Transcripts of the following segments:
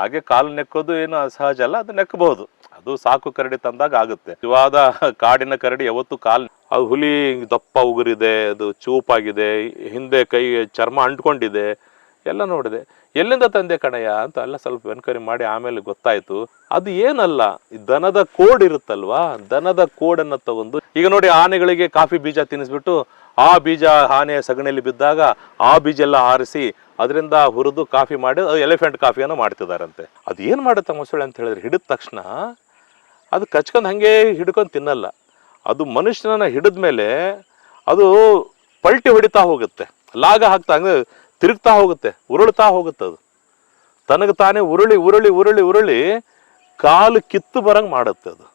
ಹಾಗೆ ಕಾಲು ನೆಕ್ಕೋದು ಏನು ಅಸಹಜ ಅಲ್ಲ, ಅದು ನೆಕ್ಕಬಹುದು. ಅದು ಸಾಕು ಕರಡಿ ತಂದಾಗ ಆಗುತ್ತೆ. ನಿಜವಾದ ಕಾಡಿನ ಕರಡಿ ಯಾವತ್ತು ಅದು ಹುಲಿ ದಪ್ಪ ಉಗುರಿದೆ, ಅದು ಚೂಪಾಗಿದೆ, ಹಿಂದೆ ಕೈ ಚರ್ಮ ಅಂಟ್ಕೊಂಡಿದೆ, ಎಲ್ಲ ನೋಡಿದೆ. ಎಲ್ಲಿಂದ ತಂದೆ ಕಣಯ್ಯ ಅಂತ ಎಲ್ಲ ಸ್ವಲ್ಪ ಎನ್ಕ್ವೈರಿ ಮಾಡಿ ಆಮೇಲೆ ಗೊತ್ತಾಯ್ತು ಅದು ಏನಲ್ಲ, ದನದ ಕೋಡ್ ಇರುತ್ತಲ್ವಾ, ದನದ ಕೋಡನ್ನು ತಗೊಂಡು, ಈಗ ನೋಡಿ ಆನೆಗಳಿಗೆ ಕಾಫಿ ಬೀಜ ತಿನ್ನಿಸ್ಬಿಟ್ಟು ಆ ಬೀಜ ಆನೆಯ ಸಗಣಿಯಲ್ಲಿ ಬಿದ್ದಾಗ ಆ ಬೀಜ ಎಲ್ಲ ಆರಿಸಿ ಅದರಿಂದ ಹುರಿದು ಕಾಫಿ ಮಾಡಿ ಎಲಿಫೆಂಟ್ ಕಾಫಿಯನ್ನು ಮಾಡ್ತಿದಾರಂತೆ. ಅದು ಏನ್ ಮಾಡುತ್ತೆ ಮೊಸಳೆ ಅಂತ ಹೇಳಿದ್ರೆ, ಹಿಡಿದ ತಕ್ಷಣ ಅದು ಕಚ್ಕೊಂಡು ಹಂಗೆ ಹಿಡ್ಕೊಂಡು ತಿನ್ನಲ್ಲ. ಅದು ಮನುಷ್ಯನನ್ನ ಹಿಡಿದ್ಮೇಲೆ ಅದು ಪಲ್ಟಿ ಹೊಡಿತಾ ಹೋಗುತ್ತೆ, ಲಾಗ ಹಾಕ್ತಾ ಹಂಗೆ ತಿರುಗ್ತಾ ಹೋಗುತ್ತೆ, ಉರುಳ್ತಾ ಹೋಗುತ್ತೆ. ಅದು ತನಗೆ ತಾನೇ ಉರುಳಿ ಉರುಳಿ ಉರುಳಿ ಉರುಳಿ ಕಾಲು ಕಿತ್ತು ಬರಂಗ್ ಮಾಡುತ್ತೆ ಅದು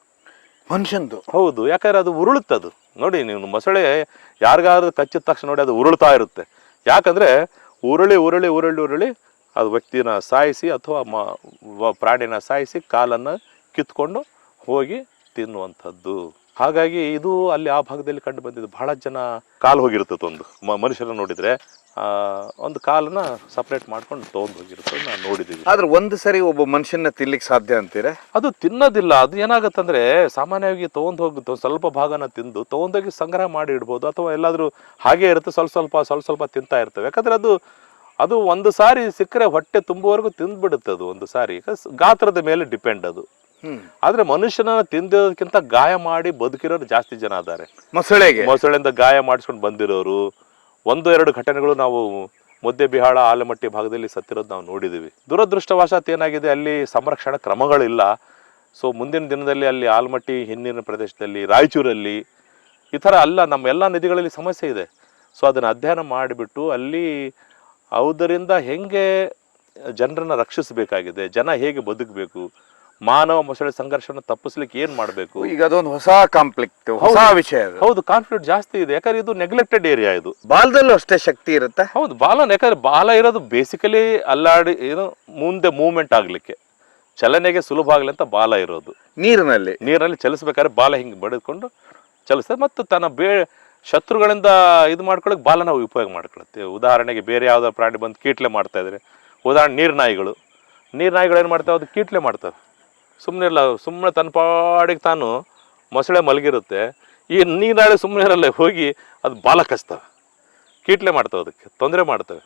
ಮನುಷ್ಯಂದು. ಹೌದು, ಯಾಕಂದ್ರೆ ಅದು ಉರುಳುತ್ತದು. ನೋಡಿ ನೀವು ಮೊಸಳೆ ಯಾರಿಗಾದ್ರೂ ಕಚ್ಚಿದ ತಕ್ಷಣ ನೋಡಿ ಅದು ಉರುಳ್ತಾ ಇರುತ್ತೆ. ಯಾಕಂದ್ರೆ ಉರುಳಿ ಉರುಳಿ ಉರುಳಿ ಉರುಳಿ ಅದು ವ್ಯಕ್ತಿನ ಸಾಯಿಸಿ ಅಥವಾ ಪ್ರಾಣಿನ ಸಾಯಿಸಿ ಕಾಲನ್ನು ಕಿತ್ಕೊಂಡು ಹೋಗಿ ತಿನ್ನುವಂಥದ್ದು. ಹಾಗಾಗಿ ಇದು ಅಲ್ಲಿ ಆ ಭಾಗದಲ್ಲಿ ಕಂಡು ಬಂದಿದ್ದು. ಬಹಳ ಜನ ಕಾಲು ಹೋಗಿರ್ತದೆ, ಒಂದು ಮನುಷ್ಯರನ್ನ ನೋಡಿದ್ರೆ ಒಂದು ಕಾಲನ್ನ ಸಪ್ರೇಟ್ ಮಾಡ್ಕೊಂಡು ತಗೊಂಡು ಹೋಗಿರುತ್ತೆ, ನಾವು ನೋಡಿದೀವಿ. ಆದ್ರೆ ಒಂದು ಸರಿ ಒಬ್ಬ ಮನುಷ್ಯನ ತಿನ್ಲಿಕ್ಕೆ ಸಾಧ್ಯ ಅಂತೀರಾ? ಅದು ತಿನ್ನೋದಿಲ್ಲ. ಅದು ಏನಾಗತ್ತಂದ್ರೆ ಸಾಮಾನ್ಯವಾಗಿ ತಗೊಂಡು ಸ್ವಲ್ಪ ಭಾಗನ ತಿಂದು ತಗೊಂಡೋಗಿ ಸಂಗ್ರಹ ಮಾಡಿ ಇಡ್ಬೋದು, ಅಥವಾ ಎಲ್ಲಾದ್ರೂ ಹಾಗೆ ಇರುತ್ತೆ, ಸ್ವಲ್ಪ ಸ್ವಲ್ಪ ತಿಂತಾ ಇರ್ತವೆ. ಯಾಕಂದ್ರೆ ಅದು ಒಂದು ಸಾರಿ ಸಿಕ್ಕರೆ ಹೊಟ್ಟೆ ತುಂಬುವರೆಗೂ ತಿಂದ್ಬಿಡುತ್ತೆ. ಅದು ಒಂದು ಸಾರಿ ಗಾತ್ರದ ಮೇಲೆ ಡಿಪೆಂಡ್ ಅದು. ಆದ್ರೆ ಮನುಷ್ಯನ ತಿಂದೋದಕ್ಕಿಂತ ಗಾಯ ಮಾಡಿ ಬದುಕಿರೋರು ಜಾಸ್ತಿ ಜನ ಇದ್ದಾರೆ. ಮೊಸಳೆಯಿಂದ ಗಾಯ ಮಾಡಿಸ್ಕೊಂಡು ಬಂದಿರೋರು 1-2 ಘಟನೆಗಳು ನಾವು ಮುದ್ದೆಬಿಹಾಳ ಆಲಮಟ್ಟಿ ಭಾಗದಲ್ಲಿ ಸತ್ತಿರೋದು ನಾವು ನೋಡಿದೀವಿ. ದುರದೃಷ್ಟವಶಾತ್ ಏನಾಗಿದೆ, ಅಲ್ಲಿ ಸಂರಕ್ಷಣಾ ಕ್ರಮಗಳಿಲ್ಲ. ಸೊ ಮುಂದಿನ ದಿನದಲ್ಲಿ ಅಲ್ಲಿ ಆಲಮಟ್ಟಿ ಹಿನ್ನೀರಿನ ಪ್ರದೇಶದಲ್ಲಿ, ರಾಯಚೂರಲ್ಲಿ ಈ ಥರ ಅಲ್ಲ, ನಮ್ಮ ಎಲ್ಲ ನದಿಗಳಲ್ಲಿ ಸಮಸ್ಯೆ ಇದೆ. ಸೊ ಅದನ್ನು ಅಧ್ಯಯನ ಮಾಡಿಬಿಟ್ಟು ಅಲ್ಲಿ ಅದರಿಂದ ಹೆಂಗೆ ಜನರನ್ನ ರಕ್ಷಿಸಬೇಕಾಗಿದೆ, ಜನ ಹೇಗೆ ಬದುಕಬೇಕು, ಮಾನವ ಮೊಸಳೆ ಸಂಘರ್ಷವನ್ನು ತಪ್ಪಿಸ್ಲಿಕ್ಕೆ ಏನ್ ಮಾಡಬೇಕು. ಈಗ ಅದೊಂದು ಹೊಸ ಕಾನ್ಫ್ಲಿಕ್ಟ್, ಹೊಸ ವಿಷಯ. ಹೌದು, ಕಾನ್ಫ್ಲಿಕ್ಟ್ ಜಾಸ್ತಿ ಇದೆ. ಯಾಕಂದ್ರೆ ಇದು ನೆಗ್ಲೆಕ್ಟೆಡ್ ಏರಿಯಾ. ಇದು ಬಾಲದಲ್ಲೂ ಅಷ್ಟೇ ಶಕ್ತಿ ಇರುತ್ತೆ. ಹೌದು, ಬಾಲ, ಯಾಕಂದ್ರೆ ಬಾಲ ಇರೋದು ಬೇಸಿಕಲಿ ಅಲ್ಲಾಡಿ ಏನು ಮುಂದೆ ಮೂವ್ಮೆಂಟ್ ಆಗ್ಲಿಕ್ಕೆ, ಚಲನೆಗೆ ಸುಲಭ ಆಗ್ಲಿ ಅಂತ ಬಾಲ ಇರೋದು. ನೀರಿನಲ್ಲಿ ಚಲಿಸ್ಬೇಕಾದ್ರೆ ಬಾಲ ಹಿಂಗೆ ಬಡಿದ್ಕೊಂಡು ಚಲಿಸ್ತದೆ. ಮತ್ತು ತನ್ನ ಶತ್ರುಗಳಿಂದ ಇದು ಮಾಡ್ಕೊಳಕ್ ಬಾಲನ ಉಪಯೋಗ ಮಾಡ್ಕೊಳುತ್ತೆ. ಉದಾಹರಣೆಗೆ ಬೇರೆ ಯಾವ್ದಾದ್ರು ಪ್ರಾಣಿ ಬಂದು ಕೀಟ್ಲೆ ಮಾಡ್ತಾ ಇದ್ರೆ, ಉದಾಹರಣೆ ನೀರ್ನಾಯಿಗಳು ಏನ್ ಮಾಡ್ತಾವೆ, ಅದು ಕೀಟ್ಲೆ ಮಾಡ್ತವೆ. ಸುಮ್ಮನೆ ತನ್ನ ಪಾಡಿಗೆ ತಾನು ಮೊಸಳೆ ಮಲಗಿರುತ್ತೆ, ಈ ನೀರ್ನಾಳೆ ಸುಮ್ಮನೆ ಇರಲ್ಲ, ಹೋಗಿ ಅದು ಬಾಲ ಕಚ್ತವೆ, ಕೀಟ್ಲೆ ಮಾಡ್ತವೆ, ಅದಕ್ಕೆ ತೊಂದರೆ ಮಾಡ್ತವೆ.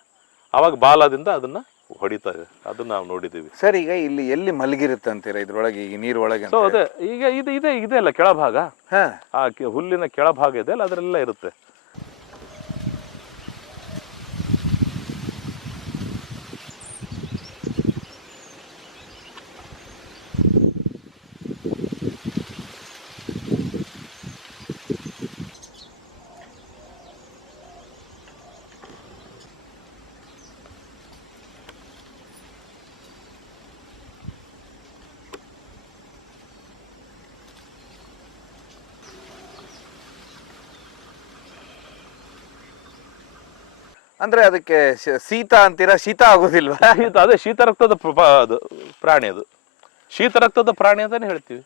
ಆವಾಗ ಬಾಲದಿಂದ ಅದನ್ನ ಹೊಡಿತವೆ. ಅದನ್ನ ನಾವು ನೋಡಿದೀವಿ. ಸರ್, ಈಗ ಇಲ್ಲಿ ಎಲ್ಲಿ ಮಲಗಿರುತ್ತೆ ಅಂತೀರಾ ಇದ್ರೊಳಗೆ, ಈ ನೀರೊಳಗೆ? ಸೊ ಅದೇ ಈಗ ಇದೆ ಅಲ್ಲ ಕೆಳಭಾಗ, ಆ ಹುಲ್ಲಿನ ಕೆಳಭಾಗ ಇದೆ ಅಲ್ಲ, ಅದರೆಲ್ಲ ಇರುತ್ತೆ. ಅಂದ್ರೆ ಅದಕ್ಕೆ ಶೀತ ಅಂತೀರಾ? ಶೀತ ಆಗೋದಿಲ್ವಾ? ಅದೇ ಶೀತ ರಕ್ತದ ಪ್ರಾಣಿ, ಅದು ಶೀತ ರಕ್ತದ ಪ್ರಾಣಿ ಅಂತಾನೆ ಹೇಳ್ತೀವಿ.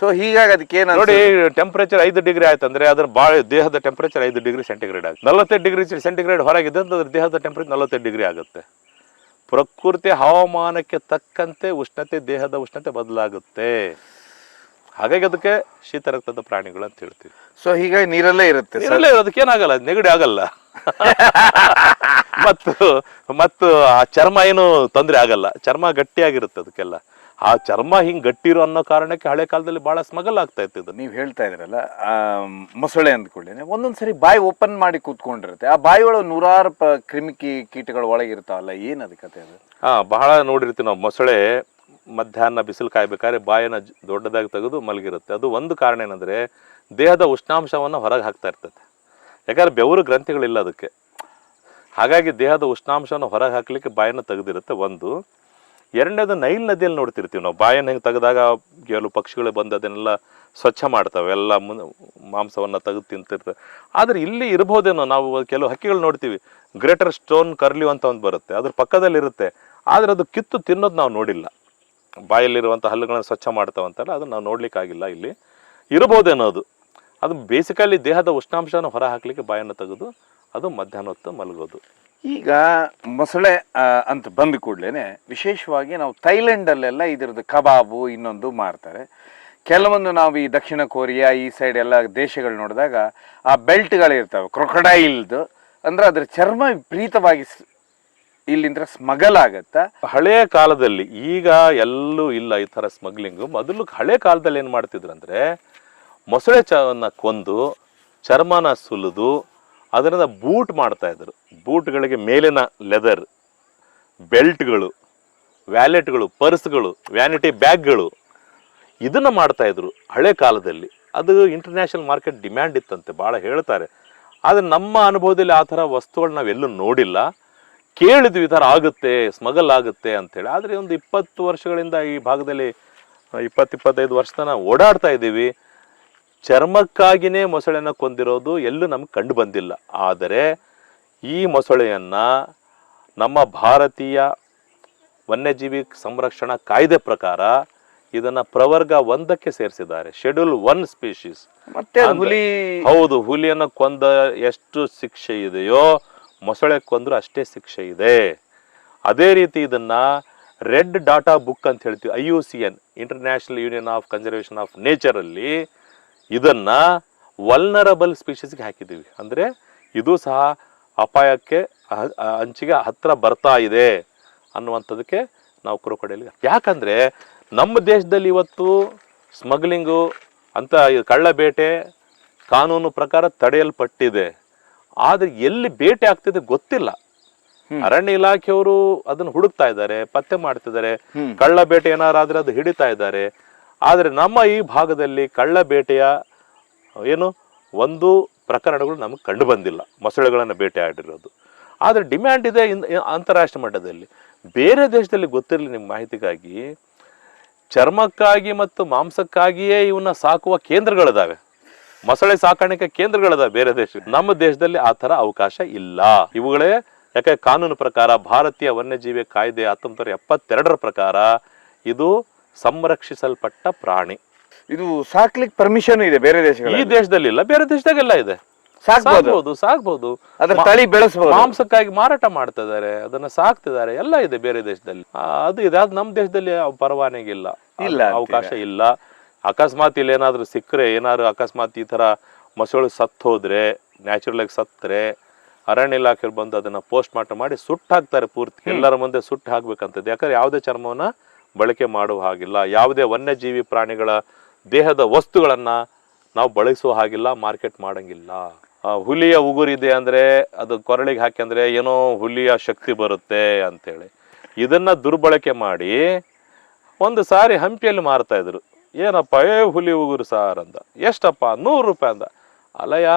ಸೊ ಹೀಗಾಗಿ ಅದಕ್ಕೆ ನೋಡಿ, ಟೆಂಪರೇಚರ್ 5 ಡಿಗ್ರಿ ಆಯ್ತಂದ್ರೆ ಅದ್ರ ದೇಹದ ಟೆಂಪರೇಚರ್ 5 ಡಿಗ್ರಿ ಸೆಂಟಿಗ್ರೇಡ್ ಆಗುತ್ತೆ. 45 ಡಿಗ್ರಿ ಸೆಂಟಿಗ್ರೇಡ್ ಹೊರಗಿದೆ ಅಂತ ಅದ್ರ ದೇಹದ ಟೆಂಪರೇಚರ್ 45 ಡಿಗ್ರಿ ಆಗುತ್ತೆ. ಪ್ರಕೃತಿ ಹವಾಮಾನಕ್ಕೆ ತಕ್ಕಂತೆ ದೇಹದ ಉಷ್ಣತೆ ಬದಲಾಗುತ್ತೆ. ಹಾಗಾಗಿ ಅದಕ್ಕೆ ಶೀತ ರಕ್ತದ ಪ್ರಾಣಿಗಳು ಅಂತ ಹೇಳ್ತೀವಿ. ಸೊ ಹೀಗಾಗಿ ನೀರಲ್ಲೇ ಇರುತ್ತೆ. ಅದಕ್ಕೆ ಏನಾಗಲ್ಲ, ನೆಗಡಿ ಆಗಲ್ಲ. ಮತ್ತು ಆ ಚರ್ಮ ಏನು ತೊಂದರೆ ಆಗಲ್ಲ, ಚರ್ಮ ಗಟ್ಟಿಯಾಗಿರುತ್ತೆ ಅದಕ್ಕೆಲ್ಲ. ಆ ಚರ್ಮ ಹಿಂಗ್ ಗಟ್ಟಿ ಇರೋ ಅನ್ನೋ ಕಾರಣಕ್ಕೆ ಹಳೆ ಕಾಲದಲ್ಲಿ ಬಹಳ ಸ್ಮಗಲ್ ಆಗ್ತಾ ಇತ್ತು. ನೀವು ಹೇಳ್ತಾ ಇದ್ರಲ್ಲ ಮೊಸಳೆ ಅಂದ್ಕೊಳ್ಳಿ, ಒಂದೊಂದ್ಸರಿ ಬಾಯಿ ಓಪನ್ ಮಾಡಿ ಕೂತ್ಕೊಂಡಿರುತ್ತೆ, ಆ ಬಾಯಿ ಒಳಗೆ 100 ಕ್ರಿಮಿ ಕೀಟಗಳು ಒಳಗಿರ್ತಾವಲ್ಲ, ಏನ್ ಅದ ಕತೆ ಅದು? ಬಹಳ ನೋಡಿರ್ತೀವಿ ನಾವು. ಮೊಸಳೆ ಮಧ್ಯಾಹ್ನ ಬಿಸಿಲು ಕಾಯ್ಬೇಕಾದ್ರೆ ಬಾಯನ್ನ ದೊಡ್ಡದಾಗಿ ತೆಗೆದು ಮಲಗಿರುತ್ತೆ. ಅದು ಒಂದು ಕಾರಣ ಏನಂದ್ರೆ ದೇಹದ ಉಷ್ಣಾಂಶವನ್ನು ಹೊರಗೆ ಹಾಕ್ತಾ ಇರ್ತದೆ. ಯಾಕಂದ್ರೆ ಬೆವರು ಗ್ರಂಥಿಗಳಿಲ್ಲ ಅದಕ್ಕೆ. ಹಾಗಾಗಿ ದೇಹದ ಉಷ್ಣಾಂಶವನ್ನು ಹೊರಗೆ ಹಾಕ್ಲಿಕ್ಕೆ ಬಾಯನ್ನ ತೆಗೆದಿರುತ್ತೆ ಒಂದು. ಎರಡನೇದು, ನೈಲ್ ನದಿಯಲ್ಲಿ ನೋಡ್ತಿರ್ತೀವಿ ನಾವು, ಬಾಯನ್ನು ಹೆಂಗೆ ತೆಗೆದಾಗ ಕೆಲವು ಪಕ್ಷಿಗಳು ಬಂದು ಅದನ್ನೆಲ್ಲ ಸ್ವಚ್ಛ ಮಾಡ್ತವೆ, ಎಲ್ಲ ಮಾಂಸವನ್ನು ತೆಗೆದು ತಿಂತಿರ್ತವೆ. ಆದರೆ ಇಲ್ಲಿ ಇರ್ಬೋದೇನೋ, ನಾವು ಕೆಲವು ಹಕ್ಕಿಗಳು ನೋಡ್ತೀವಿ, ಗ್ರೇಟರ್ ಸ್ಟೋನ್ ಕರ್ಲಿಯೋ ಅಂತ ಒಂದು ಬರುತ್ತೆ, ಅದ್ರ ಪಕ್ಕದಲ್ಲಿ ಇರುತ್ತೆ. ಆದರೆ ಅದು ಕಿತ್ತು ತಿನ್ನೋದು ನಾವು ನೋಡಿಲ್ಲ. ಬಾಯಲ್ಲಿರುವಂಥ ಹಲ್ಲುಗಳನ್ನು ಸ್ವಚ್ಛ ಮಾಡ್ತಾವಂತಲ್ಲ, ಅದನ್ನು ನಾವು ನೋಡ್ಲಿಕ್ಕಾಗಿಲ್ಲ. ಇಲ್ಲಿ ಇರ್ಬೋದೇನೋ ಅದು ಬೇಸಿಕಲಿ ದೇಹದ ಉಷ್ಣಾಂಶನ ಹೊರ ಹಾಕ್ಲಿಕ್ಕೆ ಬಾಯನ್ನು ತೆಗೆದು ಅದು ಮಧ್ಯಾಹ್ನ ಹೊತ್ತು ಮಲಗೋದು. ಈಗ ಮೊಸಳೆ ಅಂತ ಬಂದ ಕೂಡಲೇ ವಿಶೇಷವಾಗಿ ನಾವು ಥೈಲ್ಯಾಂಡಲ್ಲೆಲ್ಲ ಇದ್ರದ್ದು ಕಬಾಬು ಇನ್ನೊಂದು ಮಾರ್ತಾರೆ. ಕೆಲವೊಂದು ನಾವು ಈ ದಕ್ಷಿಣ ಕೊರಿಯಾ ಈ ಸೈಡ್ ಎಲ್ಲ ದೇಶಗಳು ನೋಡಿದಾಗ ಆ ಬೆಲ್ಟ್ಗಳಿರ್ತವೆ ಕ್ರೊಕೊಡೈಲ್ದು, ಅಂದ್ರೆ ಅದ್ರ ಚರ್ಮ ವಿಪರೀತವಾಗಿ ಇಲ್ಲಿಂದ ಸ್ಮಗಲ್ ಆಗತ್ತ. ಹಳೆ ಕಾಲದಲ್ಲಿ, ಈಗ ಎಲ್ಲೂ ಇಲ್ಲ ಈ ತರ ಸ್ಮಗ್ಲಿಂಗು. ಮೊದಲು ಹಳೆ ಕಾಲದಲ್ಲಿ ಏನ್ ಮಾಡ್ತಿದ್ರು ಅಂದ್ರೆ ಮೊಸಳೆ ಕೊಂದು ಚರ್ಮನ ಸುಲಿದು ಅದರಿಂದ ಬೂಟ್ ಮಾಡ್ತಾ ಇದ್ರು. ಬೂಟ್ಗಳಿಗೆ ಮೇಲಿನ ಲೆದರ್, ಬೆಲ್ಟ್ಗಳು, ವ್ಯಾಲೆಟ್ಗಳು, ಪರ್ಸ್ಗಳು, ವ್ಯಾನಿಟಿ ಬ್ಯಾಗ್ಗಳು, ಇದನ್ನ ಮಾಡ್ತಾ ಇದ್ರು ಹಳೆ ಕಾಲದಲ್ಲಿ. ಅದು ಇಂಟರ್ನ್ಯಾಷನಲ್ ಮಾರ್ಕೆಟ್ ಡಿಮ್ಯಾಂಡ್ ಇತ್ತಂತೆ, ಭಾಳ ಹೇಳ್ತಾರೆ. ಆದರೆ ನಮ್ಮ ಅನುಭವದಲ್ಲಿ ಆ ಥರ ವಸ್ತುಗಳು ನಾವೆಲ್ಲೂ ನೋಡಿಲ್ಲ. ಕೇಳಿದ್ವಿ ಈ ಥರ ಆಗುತ್ತೆ, ಸ್ಮಗಲ್ ಆಗುತ್ತೆ ಅಂತೇಳಿ. ಆದರೆ ಒಂದು 20 ವರ್ಷಗಳಿಂದ ಈ ಭಾಗದಲ್ಲಿ 20-25 ವರ್ಷ ತನಕ ಓಡಾಡ್ತಾ ಇದ್ದೀವಿ. ಚರ್ಮಕ್ಕಾಗಿನೇ ಮೊಸಳೆನ ಕೊಂದಿರೋದು ಎಲ್ಲೂ ನಮ್ಗೆ ಕಂಡು ಬಂದಿಲ್ಲ. ಆದರೆ ಈ ಮೊಸಳೆಯನ್ನ ನಮ್ಮ ಭಾರತೀಯ ವನ್ಯಜೀವಿ ಸಂರಕ್ಷಣಾ ಕಾಯ್ದೆ ಪ್ರಕಾರ ಇದನ್ನ ಪ್ರವರ್ಗ 1ಕ್ಕೆ ಸೇರಿಸಿದ್ದಾರೆ, ಶೆಡ್ಯೂಲ್ 1 ಸ್ಪೀಶೀಸ್. ಮತ್ತೆ ಹುಲಿ, ಹೌದು, ಹುಲಿಯನ್ನ ಕೊಂದ ಎಷ್ಟು ಶಿಕ್ಷೆ ಇದೆಯೋ ಮೊಸಳೆ ಕೊಂದ್ರು ಅಷ್ಟೇ ಶಿಕ್ಷೆ ಇದೆ. ಅದೇ ರೀತಿ ಇದನ್ನ ರೆಡ್ ಡಾಟಾ ಬುಕ್ ಅಂತ ಹೇಳ್ತೀವಿ, IUCN, international union of conservation of nature ಅಲ್ಲಿ ಇದನ್ನ ವಲ್ನರಬಲ್ ಸ್ಪೀಶೀಸ್ಗೆ ಹಾಕಿದ್ದೀವಿ. ಅಂದ್ರೆ ಇದು ಸಹ ಅಪಾಯಕ್ಕೆ ಅಂಚಿಗೆ ಹತ್ರ ಬರ್ತಾ ಇದೆ ಅನ್ನುವಂಥದಕ್ಕೆ ನಾವು ಕ್ರೊಕೊಡೈಲ್. ಯಾಕಂದ್ರೆ ನಮ್ಮ ದೇಶದಲ್ಲಿ ಇವತ್ತು ಸ್ಮಗ್ಲಿಂಗು ಅಂತ ಕಳ್ಳ ಬೇಟೆ ಕಾನೂನು ಪ್ರಕಾರ ತಡೆಯಲ್ಪಟ್ಟಿದೆ. ಆದ್ರೆ ಎಲ್ಲಿ ಬೇಟೆ ಆಗ್ತಿದೆ ಗೊತ್ತಿಲ್ಲ. ಅರಣ್ಯ ಇಲಾಖೆಯವರು ಅದನ್ನು ಹುಡುಕ್ತಾ ಇದ್ದಾರೆ, ಪತ್ತೆ ಮಾಡ್ತಿದ್ದಾರೆ. ಕಳ್ಳ ಬೇಟೆ ಏನಾರಾದ್ರೆ ಅದು ಹಿಡಿತಾ ಇದ್ದಾರೆ. ಆದ್ರೆ ನಮ್ಮ ಈ ಭಾಗದಲ್ಲಿ ಕಳ್ಳ ಬೇಟೆಯ ಒಂದು ಪ್ರಕರಣಗಳು ನಮಗೆ ಕಂಡು ಬಂದಿಲ್ಲ, ಮೊಸಳೆಗಳನ್ನು ಬೇಟೆ ಆಡಿರೋದು. ಆದ್ರೆ ಡಿಮ್ಯಾಂಡ್ ಇದೆ ಅಂತಾರಾಷ್ಟ್ರೀಯ ಮಟ್ಟದಲ್ಲಿ. ಬೇರೆ ದೇಶದಲ್ಲಿ ಗೊತ್ತಿರಲಿ ನಿಮ್ಮ ಮಾಹಿತಿಗಾಗಿ, ಚರ್ಮಕ್ಕಾಗಿ ಮತ್ತು ಮಾಂಸಕ್ಕಾಗಿಯೇ ಇವನ್ನ ಸಾಕುವ ಕೇಂದ್ರಗಳಿದಾವೆ, ಮೊಸಳೆ ಸಾಕಾಣಿಕೆ ಕೇಂದ್ರಗಳಿದಾವೆ ಬೇರೆ ದೇಶ. ನಮ್ಮ ದೇಶದಲ್ಲಿ ಆ ತರ ಅವಕಾಶ ಇಲ್ಲ. ಇವುಗಳೇ ಯಾಕೆ ಕಾನೂನು ಪ್ರಕಾರ ಭಾರತೀಯ ವನ್ಯಜೀವಿ ಕಾಯ್ದೆ 1972 ಪ್ರಕಾರ ಇದು ಸಂರಕ್ಷಿಸಲ್ಪಟ್ಟ ಪ್ರಾಣಿ. ಇದು ಸಾಕ್ಲಿಕ್ಕೆ ಪರ್ಮಿಷನ್ ಇದೆ ಬೇರೆ ದೇಶಗಳಲ್ಲಿ. ಈ ದೇಶದಲ್ಲಿ ಇಲ್ಲ, ಬೇರೆ ದೇಶದಾಗೆಲ್ಲ ಇದೆ. ಸಾಕ್ಬಹುದು, ಅದ್ರ ತಳಿ ಬೆಳೆಸಬಹುದು, ಮಾಂಸಕ್ಕಾಗಿ ಮಾರಾಟ ಮಾಡ್ತಾ ಇದಾರೆ, ಅದನ್ನ ಸಾಕ್ತಿದ್ದಾರೆ, ಎಲ್ಲ ಇದೆ ಬೇರೆ ದೇಶದಲ್ಲಿ. ಅದು ಇದೆ. ಅದು ನಮ್ಮ ದೇಶದಲ್ಲಿ ಪರವಾನಗಿ ಇಲ್ಲ, ಅವಕಾಶ ಇಲ್ಲ. ಅಕಸ್ಮಾತ್ ಇಲ್ಲಿ ಏನಾದ್ರು ಸಿಕ್ಕರೆ, ಏನಾದ್ರು ಅಕಸ್ಮಾತ್ ಈ ತರ ಮೊಸಳೆ ಸತ್ತು ಹೋದ್ರೆ, ನ್ಯಾಚುರಲ್ ಆಗಿ ಸತ್ತರೆ, ಅರಣ್ಯ ಇಲಾಖೆ ಬಂದು ಅದನ್ನ ಪೋಸ್ಟ್ ಮಾರ್ಟಮ್ ಮಾಡಿ ಸುಟ್ಟು ಹಾಕ್ತಾರೆ. ಪೂರ್ತಿ ಎಲ್ಲರ ಮುಂದೆ ಸುಟ್ಟು ಹಾಕ್ಬೇಕಂತದ್ದು. ಯಾಕಂದ್ರೆ ಯಾವುದೇ ಚರ್ಮವನ್ನ ಬಳಕೆ ಮಾಡುವ ಹಾಗಿಲ್ಲ, ಯಾವುದೇ ವನ್ಯಜೀವಿ ಪ್ರಾಣಿಗಳ ದೇಹದ ವಸ್ತುಗಳನ್ನ ನಾವು ಬಳಸುವ ಹಾಗಿಲ್ಲ, ಮಾರ್ಕೆಟ್ ಮಾಡಂಗಿಲ್ಲ. ಹುಲಿಯ ಉಗುರಿದೆ ಅಂದ್ರೆ ಅದು ಕೊರಳಿಗೆ ಹಾಕಿ ಅಂದ್ರೆ ಏನೋ ಹುಲಿಯ ಶಕ್ತಿ ಬರುತ್ತೆ ಅಂತೇಳಿ ಇದನ್ನ ದುರ್ಬಳಕೆ ಮಾಡಿ ಒಂದು ಸಾರಿ ಹಂಪಿಯಲ್ಲಿ ಮಾರ್ತಾ ಇದ್ರು. ಏನಪ್ಪ ಹುಲಿ ಉಗುರು ಸಾರ್ ಅಂದ. ಎಷ್ಟಪ್ಪ? 100 ರೂಪಾಯಿ ಅಂದ. ಅಲ್ಲಯ್ಯ,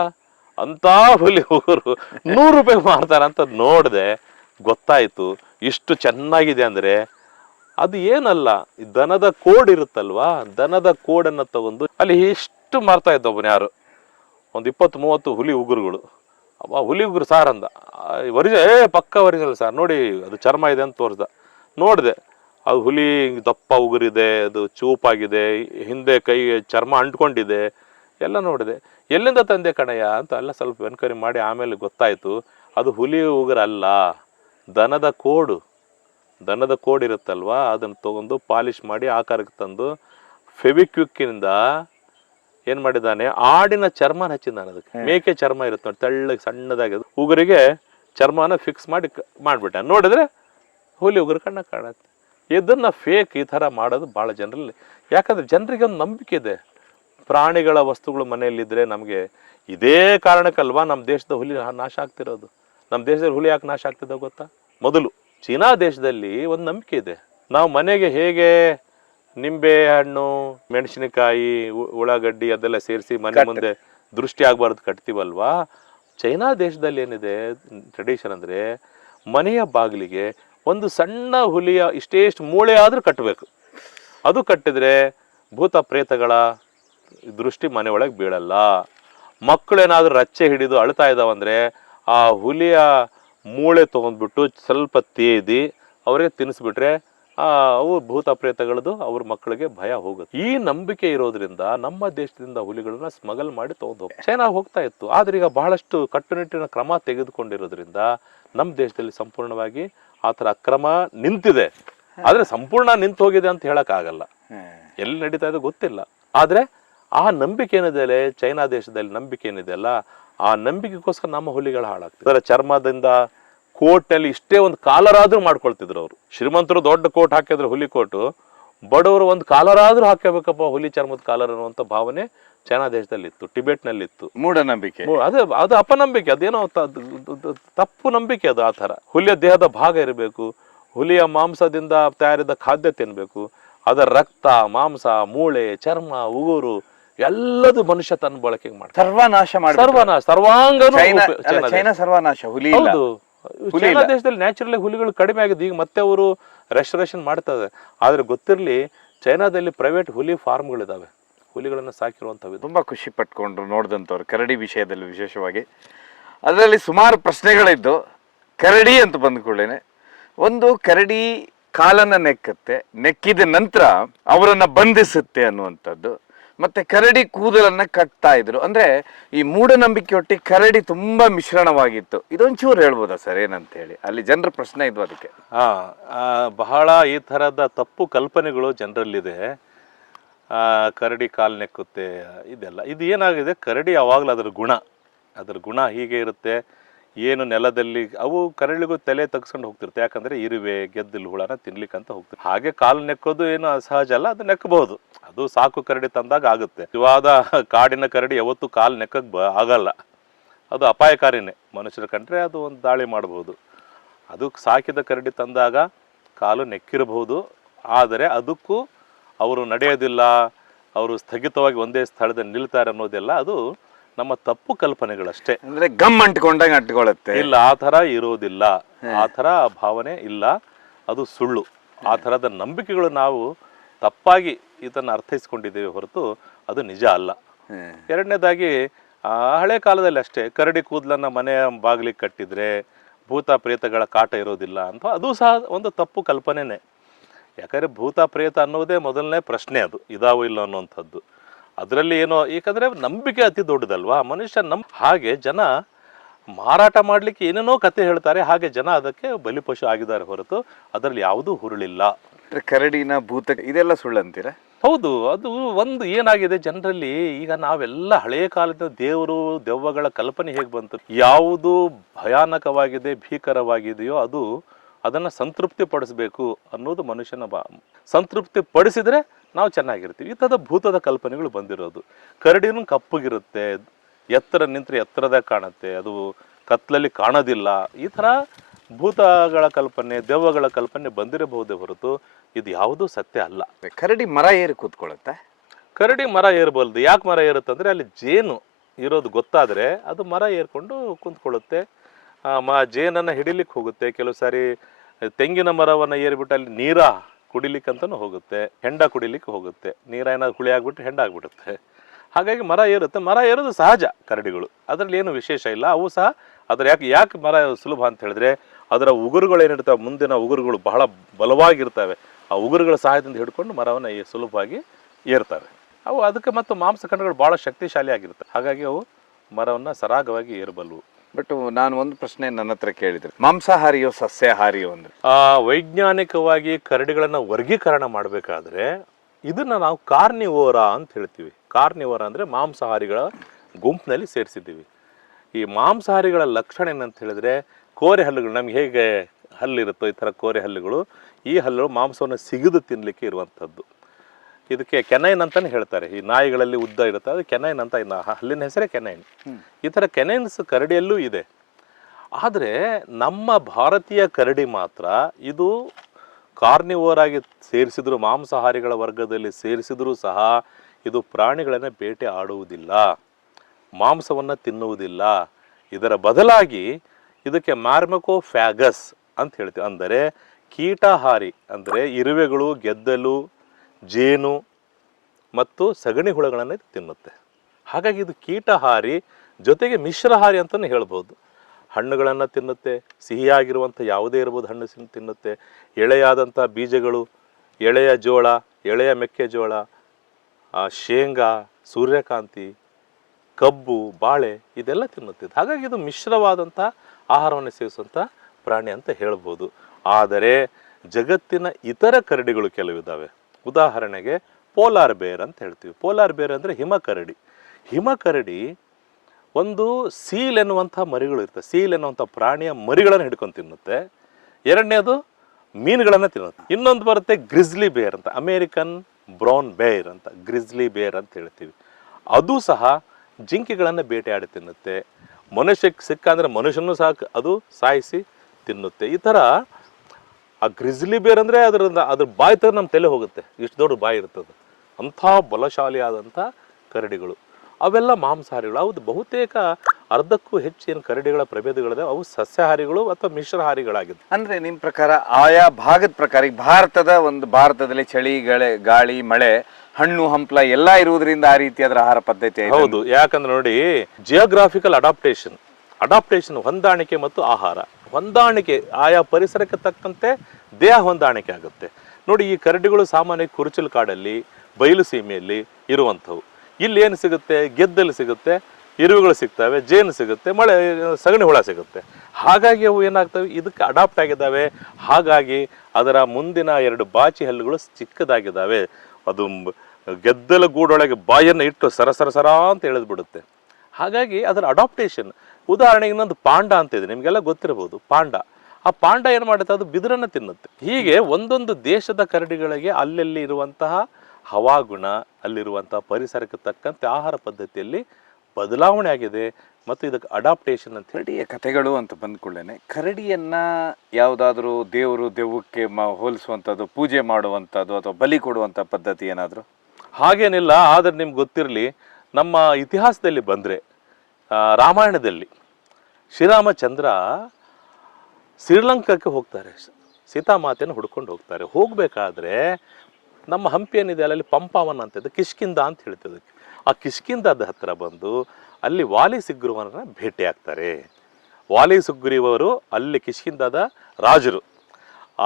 ಅಂತ ಹುಲಿ ಉಗುರು 100 ರೂಪಾಯಿ ಮಾರ್ತಾರ ಅಂತ ನೋಡ್ದೆ, ಗೊತ್ತಾಯ್ತು ಇಷ್ಟು ಚೆನ್ನಾಗಿದೆ. ಅಂದ್ರೆ ಅದು ಏನಲ್ಲ, ದನದ ಕೋಡ್ ಇರುತ್ತಲ್ವಾ, ದನದ ಕೋಡನ್ನ ತಗೊಂಡು ಅಲ್ಲಿ ಇಷ್ಟು ಮಾರ್ತಾ ಇದ್ದ ಒಬ್ಬನ ಯಾರು, ಒಂದು 20-30 ಹುಲಿ ಉಗುರುಗಳು. ಅವ ಹುಲಿ ಉಗುರು ಸಾರ್ ಅಂದ. ಪಕ್ಕ ಒರಿಜಿನಲ್ ಸಾರ್, ನೋಡಿ ಅದು ಚರ್ಮ ಇದೆ ಅಂತ ತೋರಿಸ್ದ. ನೋಡಿದೆ ಅದು ಹುಲಿ ದಪ್ಪ ಉಗುರಿದೆ, ಅದು ಚೂಪಾಗಿದೆ, ಹಿಂದೆ ಕೈ ಚರ್ಮ ಅಂಟ್ಕೊಂಡಿದೆ, ಎಲ್ಲ ನೋಡಿದೆ. ಎಲ್ಲಿಂದ ತಂದೆ ಕಣಯ್ಯ ಅಂತ ಎಲ್ಲ ಸ್ವಲ್ಪ ಎನ್ಕ್ವೈರಿ ಮಾಡಿ ಆಮೇಲೆ ಗೊತ್ತಾಯ್ತು ಅದು ಹುಲಿ ಉಗುರಲ್ಲ, ದನದ ಕೋಡು. ದನದ ಕೋಡ್ ಇರುತ್ತಲ್ವಾ, ಅದನ್ನ ತಗೊಂಡು ಪಾಲಿಶ್ ಮಾಡಿ ಆಕಾರಕ್ಕೆ ತಂದು ಫೆವಿಕ್ವಿಕ್ಕಿನಿಂದ ಏನ್ ಮಾಡಿದ್ದಾನೆ, ಆಡಿನ ಚರ್ಮನ ಹಚ್ಚಿದ್ದಾನೆ. ಅದಕ್ಕೆ ಮೇಕೆ ಚರ್ಮ ಇರುತ್ತೆ ನೋಡಿ, ತೆಳ್ಳಗೆ ಸಣ್ಣದಾಗಿ ಉಗುರಿಗೆ ಚರ್ಮನ ಫಿಕ್ಸ್ ಮಾಡಿ ಮಾಡ್ಬಿಟ್ಟ. ನೋಡಿದ್ರೆ ಹುಲಿ ಉಗುರು ಕಣ್ಣ ಕಾಣುತ್ತೆ. ಇದನ್ನ ಫೇಕ್ ಈ ತರ ಮಾಡೋದು ಬಹಳ ಜನರಲ್ಲಿ. ಯಾಕಂದ್ರೆ ಜನರಿಗೆ ಒಂದು ನಂಬಿಕೆ ಇದೆ, ಪ್ರಾಣಿಗಳ ವಸ್ತುಗಳು ಮನೆಯಲ್ಲಿದ್ರೆ ನಮಗೆ ಇದೇ ಕಾರಣಕ್ಕಲ್ವಾ ನಮ್ಮ ದೇಶದ ಹುಲಿ ನಾಶ ಆಗ್ತಿರೋದು. ನಮ್ಮ ದೇಶದಲ್ಲಿ ಹುಲಿ ಯಾಕೆ ನಾಶ ಆಗ್ತಿದೆ ಗೊತ್ತಾ? ಮೊದಲು ಚೀನಾ ದೇಶದಲ್ಲಿ ಒಂದು ನಂಬಿಕೆ ಇದೆ, ನಾವು ಮನೆಗೆ ಹೇಗೆ ನಿಂಬೆ ಹಣ್ಣು, ಮೆಣಸಿನಕಾಯಿ, ಉಳ್ಳಾಗಡ್ಡಿ ಅದೆಲ್ಲ ಸೇರಿಸಿ ಮನೆ ಮುಂದೆ ದೃಷ್ಟಿ ಆಗ್ಬಾರ್ದು ಕಟ್ತೀವಲ್ವಾ, ಚೈನಾ ದೇಶದಲ್ಲಿ ಏನಿದೆ ಟ್ರೆಡಿಷನ್ ಅಂದ್ರೆ ಮನೆಯ ಬಾಗಿಲಿಗೆ ಒಂದು ಸಣ್ಣ ಹುಲಿಯ ಇಷ್ಟೇಷ್ಟು ಮೂಳೆ ಆದ್ರೂ ಕಟ್ಟಬೇಕು. ಅದು ಕಟ್ಟಿದ್ರೆ ಭೂತ ಪ್ರೇತಗಳ ದೃಷ್ಟಿ ಮನೆ ಒಳಗೆ ಬೀಳಲ್ಲ. ಮಕ್ಕಳೇನಾದ್ರೂ ರಚ್ಚೆ ಹಿಡಿದು ಅಳ್ತಾ ಇದಾವಂದ್ರೆ ಆ ಹುಲಿಯ ಮೂಳೆ ತಗೊಂಡ್ಬಿಟ್ಟು ಸ್ವಲ್ಪ ತೇದಿ ಅವ್ರಿಗೆ ತಿನ್ನಿಸ್ಬಿಟ್ರೆ ಅವು ಭೂತ ಪ್ರೇತಗಳದ್ದು ಅವ್ರ ಮಕ್ಕಳಿಗೆ ಭಯ ಹೋಗುತ್ತೆ. ಈ ನಂಬಿಕೆ ಇರೋದ್ರಿಂದ ನಮ್ಮ ದೇಶದಿಂದ ಹುಲಿಗಳನ್ನ ಸ್ಮಗಲ್ ಮಾಡಿ ತಗೊಂಡು ಹೋಗ್ತಾರೆ. ಚೈನಾ ಹೋಗ್ತಾ ಇತ್ತು, ಆದ್ರೆ ಈಗ ಬಹಳಷ್ಟು ಕಟ್ಟುನಿಟ್ಟಿನ ಕ್ರಮ ತೆಗೆದುಕೊಂಡಿರೋದ್ರಿಂದ ನಮ್ಮ ದೇಶದಲ್ಲಿ ಸಂಪೂರ್ಣವಾಗಿ ಆ ಥರ ಅಕ್ರಮ ನಿಂತಿದೆ. ಆದ್ರೆ ಸಂಪೂರ್ಣ ನಿಂತು ಹೋಗಿದೆ ಅಂತ ಹೇಳಕ್ ಆಗಲ್ಲ, ಎಲ್ಲಿ ನಡೀತಾ ಇದೆ ಗೊತ್ತಿಲ್ಲ. ಆದ್ರೆ ಆ ನಂಬಿಕೆ ಏನಿದೆ ಚೈನಾ ದೇಶದಲ್ಲಿ ನಂಬಿಕೆ ಏನಿದೆ ಅಲ್ಲ, ಆ ನಂಬಿಕೆಗೋಸ್ಕರ ನಮ್ಮ ಹುಲಿಗಳು ಹಾಳಾಗ್ತದೆ. ಚರ್ಮದಿಂದ ಕೋಟ್ನಲ್ಲಿ ಇಷ್ಟೇ ಒಂದು ಕಾಲರಾದ್ರೂ ಮಾಡ್ಕೊಳ್ತಿದ್ರು ಅವರು. ಶ್ರೀಮಂತರು ದೊಡ್ಡ ಕೋಟ್ ಹಾಕಿದ್ರು ಹುಲಿ ಕೋಟು, ಬಡವರು ಒಂದು ಕಾಲರಾದ್ರೂ ಹಾಕಬೇಕಪ್ಪ ಹುಲಿ ಚರ್ಮದ ಕಾಲರ್ ಅನ್ನುವಂಥ ಭಾವನೆ ಚೈನಾ ದೇಶದಲ್ಲಿ ಇತ್ತು, ಟಿಬೆಟ್ನಲ್ಲಿ ಇತ್ತು. ಮೂಢನಂಬಿಕೆ ಅದು ಅಪನಂಬಿಕೆ, ಅದೇನೋ ತಪ್ಪು ನಂಬಿಕೆ ಅದು. ಆ ಥರ ಹುಲಿಯ ದೇಹದ ಭಾಗ ಇರಬೇಕು, ಹುಲಿಯ ಮಾಂಸದಿಂದ ತಯಾರಿದ ಖಾದ್ಯ ತಿನ್ಬೇಕು, ಅದರ ರಕ್ತ, ಮಾಂಸ, ಮೂಳೆ, ಚರ್ಮ, ಉಗುರು ಎಲ್ಲದು ಮನುಷ್ಯ ತನ್ನ ಬಳಕೆಗೆ ಮಾಡ್ತಾರೆ. ಸರ್ವನಾಶ ಸರ್ವಾಂಗನೂ ಚೈನಾ ಸರ್ವನಾಶ. ಹುಲಿ ಹೌದು, ಚೈನಾ ದೇಶದಲ್ಲಿ ನ್ಯಾಚುರಲಿ ಹುಲಿಗಳು ಕಡಿಮೆ ಆಗಿದೆ. ಈಗ ಮತ್ತೆ ಅವರು ರೆಸ್ಟೋರೇಷನ್ ಮಾಡ್ತಾರೆ. ಆದ್ರೆ ಗೊತ್ತಿರಲಿ, ಚೈನಾದಲ್ಲಿ ಪ್ರೈವೇಟ್ ಹುಲಿ ಫಾರ್ಮ್ಗಳಿದಾವೆ, ಹುಲಿಗಳನ್ನ ಸಾಕಿರುವಂತವು. ತುಂಬಾ ಖುಷಿ ಪಟ್ಕೊಂಡ್ರು ನೋಡಿದಂಥವ್ರು ಕರಡಿ ವಿಷಯದಲ್ಲಿ ವಿಶೇಷವಾಗಿ. ಅದರಲ್ಲಿ ಸುಮಾರು ಪ್ರಶ್ನೆಗಳಿದ್ದು, ಕರಡಿ ಅಂತ ಬಂದ ಕೂಡಲೇ ಒಂದು ಕರಡಿ ಕಾಲನ್ನ ನೆಕ್ಕಿದ ನಂತರ ಅವರನ್ನ ಬಂಧಿಸುತ್ತೆ ಅನ್ನುವಂಥದ್ದು, ಮತ್ತೆ ಕರಡಿ ಕೂದಲನ್ನ ಕಟ್ತಾ ಇದ್ರು. ಅಂದ್ರೆ ಈ ಮೂಢನಂಬಿಕೆಯೊಟ್ಟಿಗೆ ಕರಡಿ ತುಂಬಾ ಮಿಶ್ರಣವಾಗಿತ್ತು. ಇದೊಂಚೂರು ಹೇಳ್ಬೋದಾ ಸರ್ ಏನಂತ ಹೇಳಿ? ಅಲ್ಲಿ ಜನರ ಪ್ರಶ್ನೆ ಇದ್ವು ಅದಕ್ಕೆ. ಬಹಳ ಈ ತರದ ತಪ್ಪು ಕಲ್ಪನೆಗಳು ಜನರಲ್ಲಿದೆ. ಕರಡಿ ಕಾಲು ನೆಕ್ಕುತ್ತೆ ಇದೆಲ್ಲ. ಇದು ಏನಾಗಿದೆ, ಕರಡಿ ಯಾವಾಗಲೂ ಅದರ ಗುಣ ಹೀಗೆ ಇರುತ್ತೆ. ಏನು ನೆಲದಲ್ಲಿ ಅವು ಕರಳಿಗೂ ತಲೆ ತಗ್ಸ್ಕೊಂಡು ಹೋಗ್ತಿರುತ್ತೆ, ಯಾಕಂದ್ರೆ ಇರುವೆ ಗೆದ್ದಲು ಹುಳನ ತಿನ್ಲಿಕ್ಕಂತ ಹೋಗ್ತಿರ್ತಾರೆ. ಹಾಗೆ ಕಾಲು ನೆಕ್ಕೋದು ಏನು ಅಸಹಜ ಅಲ್ಲ, ಅದು ನೆಕ್ಕಬಹುದು. ಅದು ಸಾಕು ಕರಡಿ ತಂದಾಗ ಆಗುತ್ತೆ. ನಿಜವಾದ ಕಾಡಿನ ಕರಡಿ ಯಾವತ್ತೂ ಕಾಲು ನೆಕ್ಕಕ್ ಆಗಲ್ಲ, ಅದು ಅಪಾಯಕಾರಿನೇ. ಮನುಷ್ಯರ ಕಂಡ್ರೆ ಅದು ಒಂದು ದಾಳಿ ಮಾಡಬಹುದು. ಅದು ಸಾಕಿದ ಕರಡಿ ತಂದಾಗ ಕಾಲು ನೆಕ್ಕಿರಬಹುದು, ಆದರೆ ಅದಕ್ಕೂ ಅವರು ನಡೆಯೋದಿಲ್ಲ, ಅವರು ಸ್ಥಗಿತವಾಗಿ ಒಂದೇ ಸ್ಥಳದಲ್ಲಿ ನಿಲ್ತಾರೆ ಅನ್ನೋದೆಲ್ಲ ಅದು ನಮ್ಮ ತಪ್ಪು ಕಲ್ಪನೆಗಳಷ್ಟೇ. ಅಂದ್ರೆ ಗಮ್ ಅಂಟ್ಕೊಂಡಾಗ ಅಂಟ್ಕೊಳ್ಳುತ್ತೆ, ಇಲ್ಲ, ಆ ಥರ ಇರೋದಿಲ್ಲ, ಆ ಥರ ಭಾವನೆ ಇಲ್ಲ, ಅದು ಸುಳ್ಳು. ಆ ಥರದ ನಂಬಿಕೆಗಳು ನಾವು ತಪ್ಪಾಗಿ ಇದನ್ನು ಅರ್ಥೈಸ್ಕೊಂಡಿದ್ದೇವೆ ಹೊರತು ಅದು ನಿಜ ಅಲ್ಲ. ಎರಡನೇದಾಗಿ ಹಳೆ ಕಾಲದಲ್ಲಿ ಅಷ್ಟೇ ಕರಡಿ ಕೂದಲನ್ನ ಮನೆಯ ಬಾಗಿಲಿಗೆ ಕಟ್ಟಿದ್ರೆ ಭೂತ ಪ್ರೇತಗಳ ಕಾಟ ಇರೋದಿಲ್ಲ ಅಂತ, ಅದು ಸಹ ಒಂದು ತಪ್ಪು ಕಲ್ಪನೆನೇ. ಯಾಕಂದರೆ ಭೂತ ಪ್ರೇತ ಅನ್ನೋದೇ ಮೊದಲನೇ ಪ್ರಶ್ನೆ, ಅದು ಇದಾವೋ ಇಲ್ಲ ಅನ್ನೋಂಥದ್ದು. ಅದರಲ್ಲಿ ಏನೋ, ಏಕೆಂದರೆ ನಂಬಿಕೆ ಅತಿ ದೊಡ್ಡದಲ್ವಾ ಮನುಷ್ಯ. ಹಾಗೆ ಜನ ಮಾರಾಟ ಮಾಡಲಿಕ್ಕೆ ಏನೇನೋ ಕತೆ ಹೇಳ್ತಾರೆ, ಹಾಗೆ ಜನ ಅದಕ್ಕೆ ಬಲಿಪಶು ಆಗಿದ್ದಾರೆ ಹೊರತು ಅದರಲ್ಲಿ ಯಾವುದೂ ಹುರುಳಿಲ್ಲ. ಕರಡಿನ ಭೂತ ಇದೆಲ್ಲ ಸುಳ್ಳು ಅಂತೀರಾ? ಹೌದು, ಅದು ಒಂದು ಏನಾಗಿದೆ ಜನರಲ್ಲಿ. ಈಗ ನಾವೆಲ್ಲ ಹಳೆಯ ಕಾಲದ ದೇವರು ದೆವ್ವಗಳ ಕಲ್ಪನೆ ಹೇಗೆ ಬಂತು, ಯಾವುದು ಭಯಾನಕವಾಗಿದೆ ಭೀಕರವಾಗಿದೆಯೋ ಅದನ್ನು ಸಂತೃಪ್ತಿ ಪಡಿಸ್ಬೇಕು ಅನ್ನೋದು ಮನುಷ್ಯನ ಸಂತೃಪ್ತಿ ಪಡಿಸಿದ್ರೆ ನಾವು ಚೆನ್ನಾಗಿರ್ತೀವಿ. ಈ ಥರದ ಭೂತದ ಕಲ್ಪನೆಗಳು ಬಂದಿರೋದು. ಕರಡಿನೂ ಕಪ್ಪಗಿರುತ್ತೆ, ಎತ್ತರ ನಿಂತರೆ ಎತ್ತರದಾಗ ಕಾಣುತ್ತೆ, ಅದು ಕತ್ಲಲ್ಲಿ ಕಾಣೋದಿಲ್ಲ. ಈ ಥರ ಭೂತಗಳ ಕಲ್ಪನೆ ದೆವ್ವಗಳ ಕಲ್ಪನೆ ಬಂದಿರಬಹುದೇ ಹೊರತು ಇದು ಯಾವುದೂ ಸತ್ಯ ಅಲ್ಲ. ಕರಡಿ ಮರ ಏರಿ ಕೂತ್ಕೊಳ್ಳುತ್ತೆ? ಕರಡಿ ಮರ ಏರಬಲ್ದು. ಯಾಕೆ ಮರ ಏರುತ್ತಂದ್ರೆ ಅಲ್ಲಿ ಜೇನು ಇರೋದು ಗೊತ್ತಾದರೆ ಅದು ಮರ ಏರ್ಕೊಂಡು ಕುಂತ್ಕೊಳ್ಳುತ್ತೆ. ಜೇನನ್ನು ಹಿಡಿಲಿಕ್ಕೆ ಹೋಗುತ್ತೆ. ಕೆಲವು ಸಾರಿ ತೆಂಗಿನ ಮರವನ್ನು ಏರಿಬಿಟ್ಟು ಅಲ್ಲಿ ನೀರ ಕುಡಿಲಿಕ್ಕಂತನೂ ಹೋಗುತ್ತೆ, ಹೆಂಡ ಕುಡಿಲಿಕ್ಕೆ ಹೋಗುತ್ತೆ. ನೀರ ಏನಾದ್ರು ಹುಳಿ ಆಗ್ಬಿಟ್ಟು ಹೆಂಡ ಆಗ್ಬಿಡುತ್ತೆ. ಹಾಗಾಗಿ ಮರ ಏರುತ್ತೆ. ಮರ ಏರೋದು ಸಹಜ ಕರಡಿಗಳು, ಅದರಲ್ಲಿ ಏನು ವಿಶೇಷ ಇಲ್ಲ. ಅವು ಸಹ ಅದರ ಯಾಕೆ ಮರ ಸುಲಭ ಅಂತ ಹೇಳಿದ್ರೆ ಅದರ ಉಗುರುಗಳು ಏನಿರ್ತವೆ, ಮುಂದಿನ ಉಗುರುಗಳು ಬಹಳ ಬಲವಾಗಿರ್ತವೆ. ಆ ಉಗುರುಗಳ ಸಹಾಯದಿಂದ ಹಿಡ್ಕೊಂಡು ಮರವನ್ನು ಸುಲಭವಾಗಿ ಏರ್ತವೆ. ಅವು ಅದಕ್ಕೆ ಮತ್ತು ಮಾಂಸಖಂಡಗಳು ಬಹಳ ಶಕ್ತಿಶಾಲಿ ಆಗಿರ್ತವೆ. ಹಾಗಾಗಿ ಅವು ಮರವನ್ನು ಸರಾಗವಾಗಿ ಏರಬಲ್ಲವು. ಬಟ್ ನಾನು ಒಂದು ಪ್ರಶ್ನೆ ನನ್ನ ಹತ್ರ ಕೇಳಿದ್ರೆ, ಮಾಂಸಾಹಾರಿಯೋ ಸಸ್ಯಾಹಾರಿಯೋ ಅಂದ್ರೆ? ವೈಜ್ಞಾನಿಕವಾಗಿ ಕರಡಿಗಳನ್ನ ವರ್ಗೀಕರಣ ಮಾಡಬೇಕಾದ್ರೆ ಇದನ್ನ ನಾವು ಕಾರ್ನಿವೋರಾ ಅಂತ ಹೇಳ್ತೀವಿ. ಕಾರ್ನಿವೋರಾ ಅಂದ್ರೆ ಮಾಂಸಾಹಾರಿಗಳ ಗುಂಪಿನಲ್ಲಿ ಸೇರಿಸಿದ್ದೀವಿ. ಈ ಮಾಂಸಾಹಾರಿಗಳ ಲಕ್ಷಣ ಏನಂತ ಹೇಳಿದ್ರೆ, ಕೋರೆ ಹಲ್ಲುಗಳು, ನಮ್ಗೆ ಹೇಗೆ ಹಲ್ಲಿರುತ್ತೋ ಈ ಥರ ಕೋರೆ ಹಲ್ಲುಗಳು, ಈ ಹಲ್ಲುಗಳು ಮಾಂಸವನ್ನು ಸಿಗಿದು ತಿನ್ನಲಿಕ್ಕೆ ಇರುವಂಥದ್ದು. ಇದಕ್ಕೆ ಕೆನೈನ್ ಅಂತಾನೆ ಹೇಳ್ತಾರೆ. ಈ ನಾಯಿಗಳಲ್ಲಿ ಉದ್ದ ಇರುತ್ತೆ, ಅದು ಕೆನೈನ್ ಅಂತ. ಹಲ್ಲಿನ ಹೆಸರೇ ಕೆನೈನ್. ಈ ಥರ ಕೆನೈನ್ಸ್ ಕರಡಿಯಲ್ಲೂ ಇದೆ. ಆದರೆ ನಮ್ಮ ಭಾರತೀಯ ಕರಡಿ ಮಾತ್ರ ಇದು ಕಾರ್ನಿವೋರ್ ಆಗಿ ಸೇರಿಸಿದ್ರು, ಮಾಂಸಾಹಾರಿಗಳ ವರ್ಗದಲ್ಲಿ ಸೇರಿಸಿದ್ರೂ ಸಹ ಇದು ಪ್ರಾಣಿಗಳನ್ನು ಬೇಟೆ ಆಡುವುದಿಲ್ಲ, ಮಾಂಸವನ್ನು ತಿನ್ನುವುದಿಲ್ಲ. ಇದರ ಬದಲಾಗಿ ಇದಕ್ಕೆ ಮಾರ್ಮಕೋಫ್ಯಾಗಸ್ ಅಂತ ಹೇಳ್ತೀವಿ. ಅಂದರೆ ಕೀಟಾಹಾರಿ, ಅಂದರೆ ಇರುವೆಗಳು, ಗೆದ್ದಲು, ಜೇನು ಮತ್ತು ಸಗಣಿ ಹುಳಗಳನ್ನು ತಿನ್ನುತ್ತೆ. ಹಾಗಾಗಿ ಇದು ಕೀಟಹಾರಿ ಜೊತೆಗೆ ಮಿಶ್ರಹಾರಿ ಅಂತಲೂ ಹೇಳ್ಬೋದು. ಹಣ್ಣುಗಳನ್ನು ತಿನ್ನುತ್ತೆ, ಸಿಹಿಯಾಗಿರುವಂಥ ಯಾವುದೇ ಇರ್ಬೋದು ಹಣ್ಣು ತಿನ್ನುತ್ತೆ, ಎಳೆಯಾದಂಥ ಬೀಜಗಳು, ಎಳೆಯ ಜೋಳ, ಎಳೆಯ ಮೆಕ್ಕೆಜೋಳ, ಶೇಂಗಾ, ಸೂರ್ಯಕಾಂತಿ, ಕಬ್ಬು, ಬಾಳೆ ಇದೆಲ್ಲ ತಿನ್ನುತ್ತಿದ್ದು. ಹಾಗಾಗಿ ಇದು ಮಿಶ್ರವಾದಂಥ ಆಹಾರವನ್ನು ಸೇವಿಸುವಂಥ ಪ್ರಾಣಿ ಅಂತ ಹೇಳ್ಬೋದು. ಆದರೆ ಜಗತ್ತಿನ ಇತರ ಕರಡಿಗಳು ಕೆಲವಿದ್ದಾವೆ. ಉದಾಹರಣೆಗೆ ಪೋಲಾರ್ ಬೇರ್ ಅಂತ ಹೇಳ್ತೀವಿ. ಪೋಲಾರ್ ಬೇರ್ ಅಂದರೆ ಹಿಮಕರಡಿ. ಹಿಮಕರಡಿ ಒಂದು ಸೀಲ್ ಎನ್ನುವಂಥ ಮರಿಗಳು ಇರ್ತವೆ. ಸೀಲ್ ಎನ್ನುವಂಥ ಪ್ರಾಣಿಯ ಮರಿಗಳನ್ನು ಹಿಡ್ಕೊಂಡು ತಿನ್ನುತ್ತೆ. ಎರಡನೇದು ಮೀನುಗಳನ್ನು ತಿನ್ನುತ್ತೆ. ಇನ್ನೊಂದು ಬರುತ್ತೆ ಗ್ರಿಜ್ಲಿ ಬೇರ್ ಅಂತ, ಅಮೇರಿಕನ್ ಬ್ರೌನ್ ಬೇರ್ ಅಂತ, ಗ್ರಿಜ್ಲಿ ಬೇರ್ ಅಂತ ಹೇಳ್ತೀವಿ. ಅದು ಸಹ ಜಿಂಕೆಗಳನ್ನು ಬೇಟೆಯಾಡಿ ತಿನ್ನುತ್ತೆ. ಮನುಷ್ಯಕ್ಕೆ ಸಿಕ್ಕ ಅಂದರೆ ಮನುಷ್ಯನೂ ಸಹ ಅದು ಸಾಯಿಸಿ ತಿನ್ನುತ್ತೆ. ಈ ಥರ ಆ ಗ್ರಿಜ್ಲಿ ಬೇರ್ ಅಂದರೆ ಅದ್ರ ಬಾಯಿ ಥರ ನಮ್ಮ ತಲೆ ಹೋಗುತ್ತೆ, ಇಷ್ಟು ದೊಡ್ಡ ಬಾಯಿ ಇರ್ತದೆ. ಅಂಥ ಬಲಶಾಲಿಯಾದಂಥ ಕರಡಿಗಳು ಅವೆಲ್ಲ ಮಾಂಸಾಹಾರಿಗಳು. ಹೌದು, ಬಹುತೇಕ ಅರ್ಧಕ್ಕೂ ಹೆಚ್ಚಿನ ಕರಡಿಗಳ ಪ್ರಭೇದಗಳಿದೆ. ಅವು ಸಸ್ಯಾಹಾರಿಗಳು ಅಥವಾ ಮಿಶ್ರಹಾರಿಗಳಾಗಿದ್ದು. ಅಂದ್ರೆ ನಿಮ್ಮ ಪ್ರಕಾರ ಆಯಾ ಭಾಗದ ಪ್ರಕಾರ ಈಗ ಭಾರತದಲ್ಲಿ ಚಳಿ, ಗಾಳಿ, ಮಳೆ, ಹಣ್ಣು ಹಂಪಲ ಎಲ್ಲ ಇರುವುದರಿಂದ ಆ ರೀತಿ ಅದರ ಆಹಾರ ಪದ್ಧತಿ. ಹೌದು, ಯಾಕಂದ್ರೆ ನೋಡಿ, ಜಿಯೋಗ್ರಾಫಿಕಲ್ ಅಡಾಪ್ಟೇಷನ್ ಹೊಂದಾಣಿಕೆ ಮತ್ತು ಆಹಾರ ಹೊಂದಾಣಿಕೆ ಆಯಾ ಪರಿಸರಕ್ಕೆ ತಕ್ಕಂತೆ ದೇಹ ಹೊಂದಾಣಿಕೆ ಆಗುತ್ತೆ. ನೋಡಿ, ಈ ಕರಡಿಗಳು ಸಾಮಾನ್ಯ ಕುರುಚಲು ಕಾಡಲ್ಲಿ, ಬಯಲು ಸೀಮೆಯಲ್ಲಿ ಇರುವಂಥವು. ಇಲ್ಲಿ ಏನು ಸಿಗುತ್ತೆ? ಗೆದ್ದಲು ಸಿಗುತ್ತೆ, ಇರುವೆಗಳು ಸಿಗ್ತವೆ, ಜೇನು ಸಿಗುತ್ತೆ, ಸಗಣಿ ಹುಳ ಸಿಗುತ್ತೆ. ಹಾಗಾಗಿ ಅವು ಏನಾಗ್ತವೆ, ಇದಕ್ಕೆ ಅಡಾಪ್ಟ್ ಆಗಿದ್ದಾವೆ. ಹಾಗಾಗಿ ಅದರ ಮುಂದಿನ 2 ಬಾಚಿ ಹಲ್ಲುಗಳು ಚಿಕ್ಕದಾಗಿದ್ದಾವೆ. ಅದು ಗೆದ್ದಲ ಗೂಡೊಳಗೆ ಬಾಯನ್ನು ಇಟ್ಟು ಸರ ಅಂತ ಎಳೆದ್ಬಿಡುತ್ತೆ. ಹಾಗಾಗಿ ಅದರ ಅಡಾಪ್ಟೇಷನ್. ಉದಾಹರಣೆಗೆ ಇನ್ನೊಂದು ಪಾಂಡ ಅಂತ ಇದೆ, ನಿಮಗೆಲ್ಲ ಗೊತ್ತಿರಬಹುದು. ಆ ಪಾಂಡ ಏನು ಮಾಡುತ್ತೆ? ಅದು ಬಿದಿರನ್ನು ತಿನ್ನುತ್ತೆ. ಹೀಗೆ ಒಂದೊಂದು ದೇಶದ ಕರಡಿಗಳಿಗೆ ಅಲ್ಲಲ್ಲಿ ಇರುವಂತಹ ಹವಾಗುಣ, ಅಲ್ಲಿರುವಂತಹ ಪರಿಸರಕ್ಕೆ ತಕ್ಕಂತೆ ಆಹಾರ ಪದ್ಧತಿಯಲ್ಲಿ ಬದಲಾವಣೆ ಆಗಿದೆ. ಮತ್ತು ಇದಕ್ಕೆ ಅಡಾಪ್ಟೇಷನ್ ಅಂತ ಕರಡಿಯ ಕಥೆಗಳು ಅಂತ ಬಂದ್ಕೊಳ್ಳೇನೆ, ಕರಡಿಯನ್ನ ಯಾವುದಾದ್ರೂ ದೆವ್ವಕ್ಕೆ ಹೋಲಿಸುವಂಥದ್ದು, ಪೂಜೆ ಮಾಡುವಂಥದ್ದು ಅಥವಾ ಬಲಿ ಕೊಡುವಂಥ ಪದ್ಧತಿ ಏನಾದರೂ? ಹಾಗೇನಿಲ್ಲ. ಆದರೆ ನಿಮ್ಗೆ ಗೊತ್ತಿರಲಿ, ನಮ್ಮ ಇತಿಹಾಸದಲ್ಲಿ ಬಂದರೆ ರಾಮಾಯಣದಲ್ಲಿ ಶ್ರೀರಾಮಚಂದ್ರ ಶ್ರೀಲಂಕಾಕ್ಕೆ ಹೋಗ್ತಾರೆ, ಸೀತಾಮಾತೆಯನ್ನು ಹುಡ್ಕೊಂಡು ಹೋಗ್ತಾರೆ. ಹೋಗಬೇಕಾದ್ರೆ ನಮ್ಮ ಹಂಪಿ ಏನಿದೆ ಅಲ್ಲಿ ಪಂಪಾವನ ಅಂತಿದೆ, ಕಿಷ್ಕಿಂದ ಅಂತ ಹೇಳ್ತಿದ್ದೆ. ಆ ಕಿಷ್ಕಿಂದದ ಹತ್ರ ಬಂದು ಅಲ್ಲಿ ವಾಲಿ ಸುಗ್ರೀವನನ್ನ ಭೇಟಿ ಆಗ್ತಾರೆ. ವಾಲಿ ಸುಗ್ರೀವರು ಅಲ್ಲಿ ಕಿಷ್ಕಿಂದದ ರಾಜರು.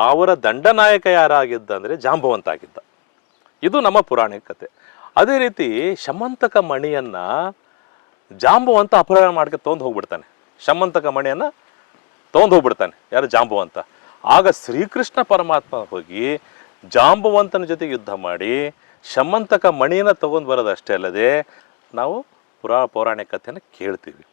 ಅವರ ದಂಡನಾಯಕ ಯಾರಾಗಿದ್ದ ಅಂದರೆ ಜಾಂಬವಂತ ಆಗಿದ್ದ. ಇದು ನಮ್ಮ ಪುರಾಣಿಕ ಕತೆ. ಅದೇ ರೀತಿ ಶಮಂತಕ ಮಣಿಯನ್ನ ಜಾಂಬವಂತ ಅಪಹರಣ ಮಾಡ್ಕೆ ತೊಗೊಂಡು ಹೋಗ್ಬಿಡ್ತಾನೆ. ಶಮಂತಕ ಮಣಿಯನ್ನ ತೊಗೊಂಡು ಹೋಗ್ಬಿಡ್ತಾನೆ ಯಾರು? ಜಾಂಬವಂತ. ಆಗ ಶ್ರೀಕೃಷ್ಣ ಪರಮಾತ್ಮ ಹೋಗಿ ಜಾಂಬವಂತನ ಜೊತೆಗೆ ಯುದ್ಧ ಮಾಡಿ ಶಮಂತಕ ಮಣಿಯನ್ನು ತಗೊಂಡು ಬರೋದಷ್ಟೇ ಅಲ್ಲದೆ ನಾವು ಪೌರಾಣಿಕ ಕಥೆಯನ್ನು ಕೇಳ್ತೀವಿ.